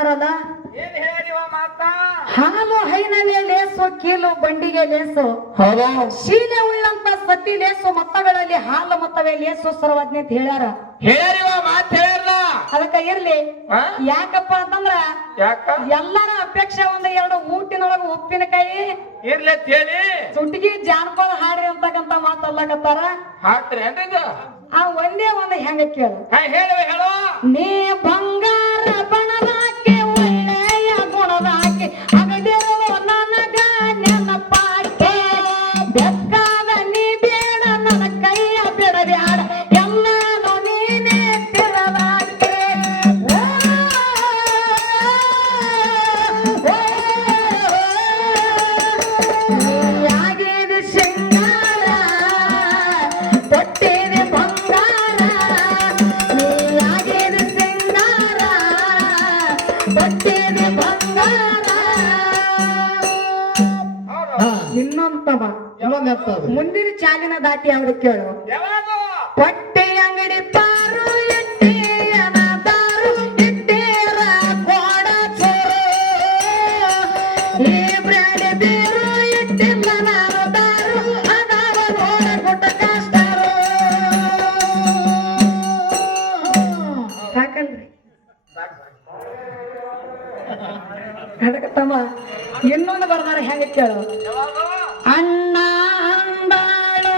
ಹೇಳ್ತಾರಲ್ಲ, ಹಾಲು ಹೈನಲ್ಲಿ ಲೇಸು ಕೀಲು ಬಂಡಿಗೆ ಲೇಸು, ಶೀಲೆ ಉಳ್ಳಂತ ಸತಿ ಲೇಸು ಮತ್ತಗಳಲ್ಲಿ ಹಾಲು ಮತ್ತವೇ ಲೇಸು ಸರ್ವಜ್ಞ ಅಂತ ಹೇಳ್ಯಾರ. ಮಾತ್ ಹೇಳ್ಯಾರ. ಅದಕ್ಕ ಇರ್ಲಿ. ಯಾಕಪ್ಪ ಅಂತಂದ್ರ ಎಲ್ಲರ ಅಪೇಕ್ಷೆ ಎರಡು ಊಟಿನೊಳಗ ಉಪ್ಪಿನಕಾಯಿ ಇರ್ಲಿ ಅಂತ ಹೇಳಿ ಸುಟ್ಟಿಗೆ ಜಾನಪದ ಹಾಡ್ರಿ ಅಂತಕ್ಕಂತ ಮಾತಲ್ಲಕತ್ತಾರ. ಹಾಡ್ರಿ ಆ ಒಂದೇ ಹೆಂಗ ಕೇಳು. ಹೇಳುವ ನೀ ಬಂಗಾರ ಬಣದಾಕಿ ಒಳ್ಳೆಯ ಗುಣದಾಕಿ ಅಗದಿರುವ ನನಗ ನೆನಪಾಕಿ ಬೆಕ್ಕಾದ ನೀ ಬೇಡ ನನ್ನ ಕೈಯ ಬಿಡಬ್ಯಾಡ ಎಲ್ಲಾನು ನೀನೇ ತಿಳದಾಕಿ ನೀಯಾಗಿದ ಶೃಂಗಾರ ತೊಟ್ಟಿದೆ ಬಂಗಾರ ನೀಯಾಗಿದ ಶೃಂಗಾರ ತೊಟ್ಟಿದೆ ಬಂಗಾರ ಮುಂದಿನ ಚಾಲಿನ ದಾಟಿ ಅವ್ರಿಗೆ ಕೇಳು. ಹೊಟ್ಟೆ ಅಂಗಡಿ ಪಾರು ಎಟ್ಟೆಯನ ದಾರು ಇಟ್ಟೇರ ಕೋಡ ಚೋರು ಈ ಬ್ರಾಡಿ ಬೇರು ಇಟ್ಟಿಲ್ಲ ನಾನು ದಾರು ಅದಾವ ನೋಡ ಕೊಟ್ಟ ಕಷ್ಟರು ಸಾಕಲ್ರಿ. ಅದಕ್ಕೆ ತಮ್ಮ ಇನ್ನೊಂದು ಬರ್ದಾರ ಹೆಂಗ ಕೇಳು. ಅಣ್ಣ ಅಂದಾಳು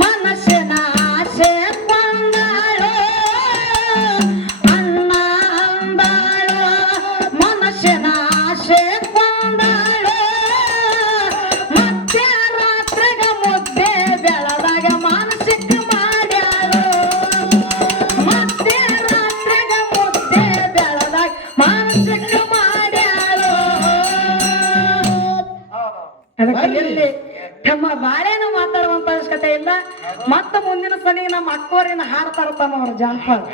ಮನಸ್ಸಿನ ಆಸೆ ಕೊಂದಾಳು ಅಣ್ಣ ಅಂದಾಳು ಮನಸ್ಸಿನ ಆಸೆ ಕೊಂದಾಳು ಮತ್ತೆ ರಾತ್ರಿಗ ಮುದ್ದೆ ಬೆಳದಾಗ ಮಾನಸಿಕ ಮಾಡ್ಯಾಳು ಮತ್ತೆ ರಾತ್ರಿಗ ಮುದ್ದೆ ಬೆಳದಾಗ ಮಾನಸಿಕ ಮಾಡ್ಯಾಳು. ಅದಕ್ಕೆ ನಮ್ಮ ಬಾಳೆನು ಮಾತಾಡುವಂತ ಅವಶ್ಯಕತೆ ಇಲ್ಲ. ಮತ್ತ ಮುಂದಿನ ಸಲ ನಮ್ಮ ಅಕ್ಕೋರಿನ ಹಾಡ್ತಾರ ತಮ್ಮ ಅವ್ರ ಜಾನಪದ.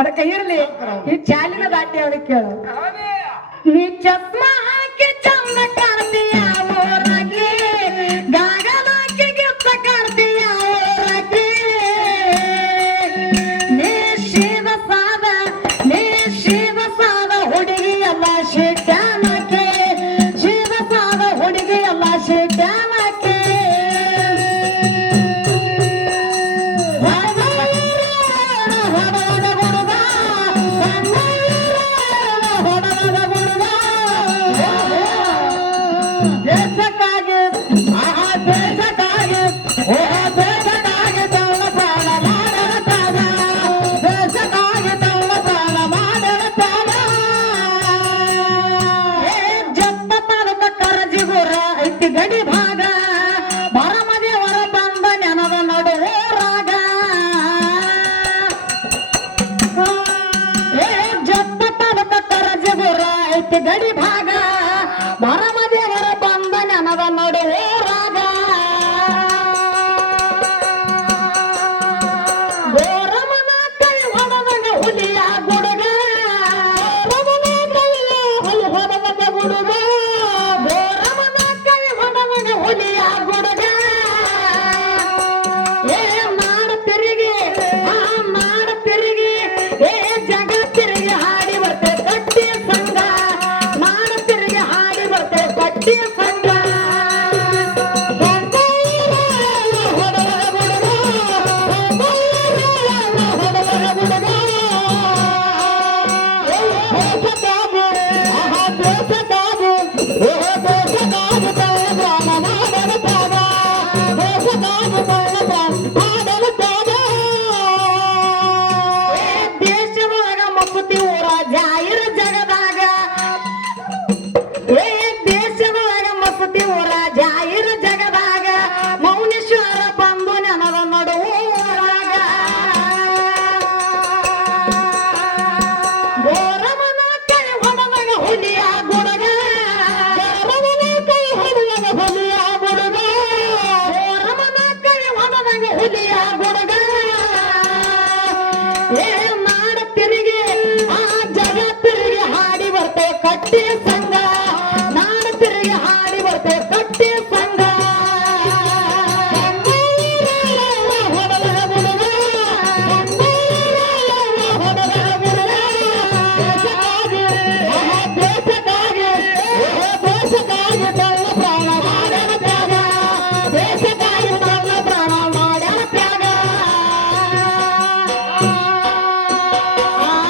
ಅದಕ್ಕೆ ಇರ್ಲಿ. ಈ ಚಾಲಿನ ದಾಟಿ ಅವ್ರಿಗೆ ಕೇಳು. ನೀ ಚಸ್ಮಾ ಹಾಕಿ ಚಂದ ಕಾಣ್ತೀಯ ಊರಾಗಿ ಗಾಗಲ ಹಾಕಿ ಗಿತ್ತ ಕಾಣ್ತೀಯ ಊರಾಗಿ ನೀ ಶೀದ ಸಾದ ಹುಡುಗಿ ಎಲ್ಲ ಶಿಟ್ಯಾನಕ್ಕೆ ಶೀದ ಸಾದ ಹುಡುಗಿ ಎಲ್ಲ ಶಿಟ್ಯಾನಕ್ಕೆ ದೇಶಕ್ಕಾಗಿ ದೇಶಕ್ಕಾಗಿ ದೇಶಕ್ಕಾಗಿ ತವಳ ಪ್ರಾಣ ಮಾಡಿರುತ್ತಾಗ ದೇಶಕ್ಕಾಗಿ ತವಳ ಪ್ರಾಣ ಮಾಡಿರುತ್ತಾಗ ಜಪ್ಪ ತಾಲೂಕ ಕರಜಿಗುರ ಐತಿ ಗಡಿ ಭಾಗ ಬರಮದೇವರ ಬಂದ ನೆನದ ನಡುವರಾಗ ಜಪ್ಪ ತಾಲೂಕ ಕರಜಿಗುರ ಐತಿ ಗಡಿ ಭಾಗ ಬರಮದೇವರ ಬಂದ ನೆನದ ನಡುವರಾಗ ಗೋರಮನ ಕೈ ಹೊಡೆದಂಗ ಹುಲಿಯ ಗುಡುಗ ಹುಲಿ ಹೊಡೆದಂಗ ಗುಡುಗ ಗೋರಮನ ಕೈ ಹೊಡೆದಂಗ ಹುಲಿಯ ಗುಡುಗ ಏ ಮಾಡ ತಿರುಗಿ ಮಾಡ ತಿರುಗಿ ಏ ಜಗ ತಿರುಗಿ ಹಾಡಿ ಬರ್ತೆ ಕಟ್ಟಿ ಸಂಘ ಮಾಡ ತಿರುಗಿ ಹಾಡಿ ಬರ್ತೆ ಕಟ್ಟಿ ಸಂಘ ದೇಶದೊಳಗ ಮಕ್ಕತಿ ಊರ ಜಾಯಿರ ಜಗದಾಗ ದೇಶದೊಳಗ ಮಕ್ಕತಿ ಊರ ಜಾಯಿರ ಜಗದಾಗ ಮೌನೇಶ್ವರ ಬಂದು ನೆನದ ನಡುವರಾಗ ಗೋರಮನ ಕೈ ಹೊಡೆದಾಗ ಹುಲಿಯ ಗುಡುಗ ಗೋರಮನ ಕೈ ಹೊಡೆದಾಗ ಹುಲಿಯ ಗುಡುಗ ಗೋರಮನ ಕೈ ಹೊಡೆದಾಗ ಹುಲಿಯ ಗುಡುಗ ಏ ಮಾಡ ತಿರುಗಿ ಆ ಜಗ ತಿರುಗಿ ಹಾಡಿ ಬರ್ತೇವೆ ಕಟ್ಟಿ ಸಂಘ